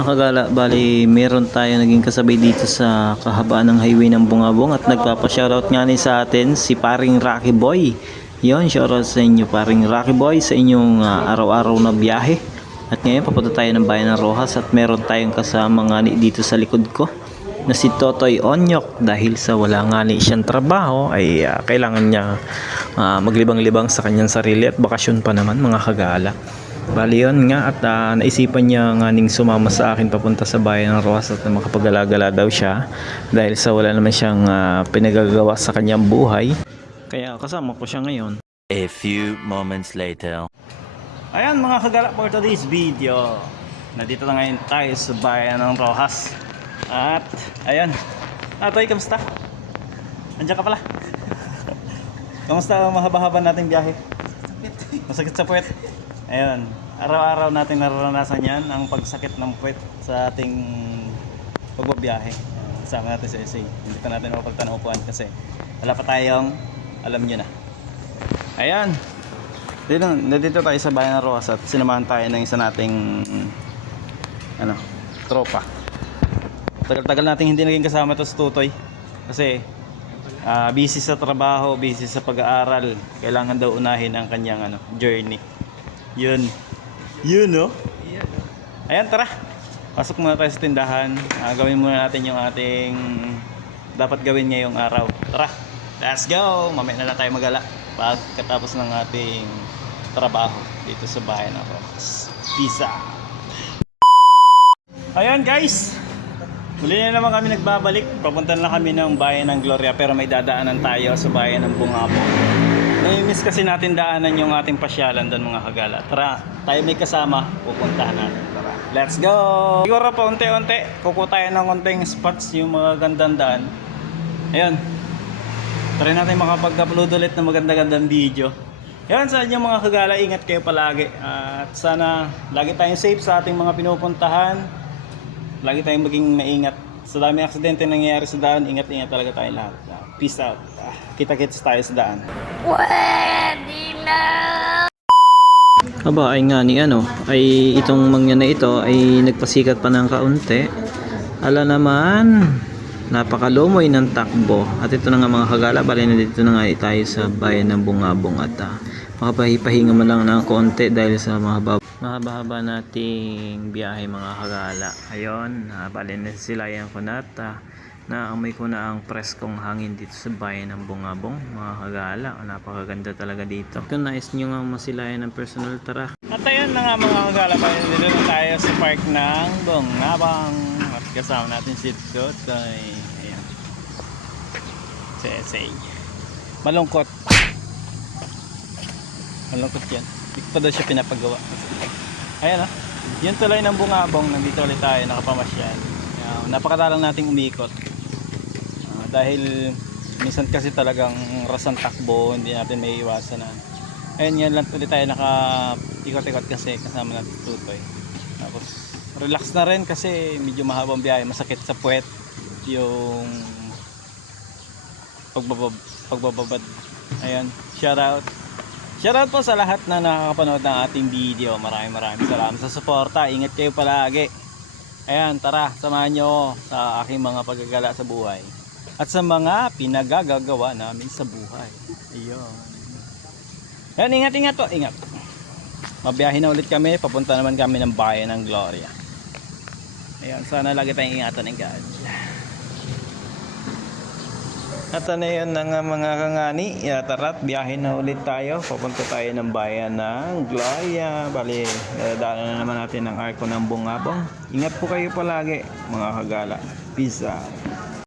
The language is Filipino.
mga kagala, bali meron tayo naging kasabay dito sa kahabaan ng highway ng Bungabong at nagpapa-shoutout nga ni sa atin si paring Rocky Boy. Yon, shoutout sa inyo paring Rocky Boy sa inyong ah, araw-araw na biyahe. At ngayon papunta tayo ng bayan ng Rojas at meron tayong kasama nga ni dito sa likod ko na si Totoy Onyok dahil sa wala nga ni siyang trabaho ay ah, kailangan niya ah, maglibang-libang sa kanyang sarili at bakasyon pa naman mga kagala. Bali yun nga at ah, naisipan niya nga ning sumama sa akin papunta sa bayan ng Rojas at makapagala-gala daw siya dahil sa wala naman siyang ah, pinagagawa sa kanyang buhay. Kaya kasama ko siya ngayon. A few moments later. Ayan mga kagala for today's video. Nandito na ngayon tayo sa bayan ng Rojas. At ayan. Atoy, kamusta? Andiyan ka pala. kamusta ang mahaba-haba nating biyahe? Masakit sa puwet. Ayun. Araw-araw natin nararanasan yan ang pagsakit ng puwet sa ating pagbabiyahe. Kasama natin sa SA. Hindi pa natin mapagtanong upuan kasi wala pa tayong alam nyo na. Ayan. Dito, nandito tayo sa bayan ng Rojas at sinamahan tayo ng isa nating ano, tropa. Tagal-tagal nating hindi naging kasama to sa Tutoy. Kasi ah, busy sa trabaho, busy sa pag-aaral. Kailangan daw unahin ang kanyang ano, journey. Yun. Yun, no? Ayan, tara. Pasok muna tayo sa tindahan. Ah, gawin muna natin yung ating dapat gawin ngayong araw. Tara. Let's go! Mamaya na lang tayo magala pagkatapos ng ating trabaho dito sa bayan ng Rojas. Peace out! Ayan guys! Muli na naman kami nagbabalik. Papunta na kami ng bayan ng Gloria pero may dadaanan tayo sa bayan ng Bungabo. Nai-miss kasi natin daanan yung ating pasyalan doon mga kagala. Tara, tayo may kasama, pupuntahan natin. Tara, let's go! Siguro pa unti-unti, kukuha tayo ng konting spots yung mga gandang daan. Ayan, Try natin makapag-upload ulit ng maganda-gandang video. Yan sa inyo mga kagala, ingat kayo palagi. At sana lagi tayong safe sa ating mga pinupuntahan. Lagi tayong maging maingat. Sa dami aksidente nangyayari sa daan, ingat-ingat talaga tayo lahat. Ah, Peace out. Ah, Kita-kits tayo sa daan. Aba, ay nga ni ano, ay itong mangya na ito ay nagpasikat pa ng kaunti. Ala naman, napakalumoy ng takbo. At ito na nga mga kagala, bali na dito na nga tayo sa bayan ng Bungabong at uh, makapahipahinga mo lang ng konti dahil sa mahaba mahaba-haba nating biyahe mga kagala. Ayun, uh, bali na silayan ko na at ah, naamoy ko na ang preskong hangin dito sa bayan ng Bungabong mga kagala. Napakaganda talaga dito. Kung nais nyo nga masilayan ng personal tara. At ayun na nga mga kagala, bali dito na tayo sa park ng Bungabong. At kasama natin si Totoy. Ayan. Si. Malungkot. Malungkot yan. Hindi pa daw siya pinapagawa. Ayan ah. Yung tuloy ng bungabong, nandito ulit tayo, nakapamasyal. Uh, napakadalang nating umikot. Ah, dahil minsan kasi talagang rasang takbo, hindi natin may iwasan na. Ayun, yan lang ulit tayo naka ikot-ikot kasi kasama natin tutoy. Tapos relax na rin kasi medyo mahabang biyahe, masakit sa puwet yung pagbabab pagbababad. Ayan, shout out. Shout out po sa lahat na nakakapanood ng ating video. Maraming maraming salamat sa suporta. Ingat kayo palagi. Ayan, tara, samahan nyo sa aking mga paggagala sa buhay. At sa mga pinagagagawa namin sa buhay. Ayun. Ayan, ingat, ingat po, ingat. Mabiyahin na ulit kami. Papunta naman kami ng bayan ng Gloria. Ayan, sana lagi tayong ingatan ng God. At ano yun na mga kangani, tara't biyahe na ulit tayo. Papunta tayo ng bayan ng Gloria. Bali, daanan na naman natin ang arko ng Bungabong. Ingat po kayo palagi mga kagala. Peace out.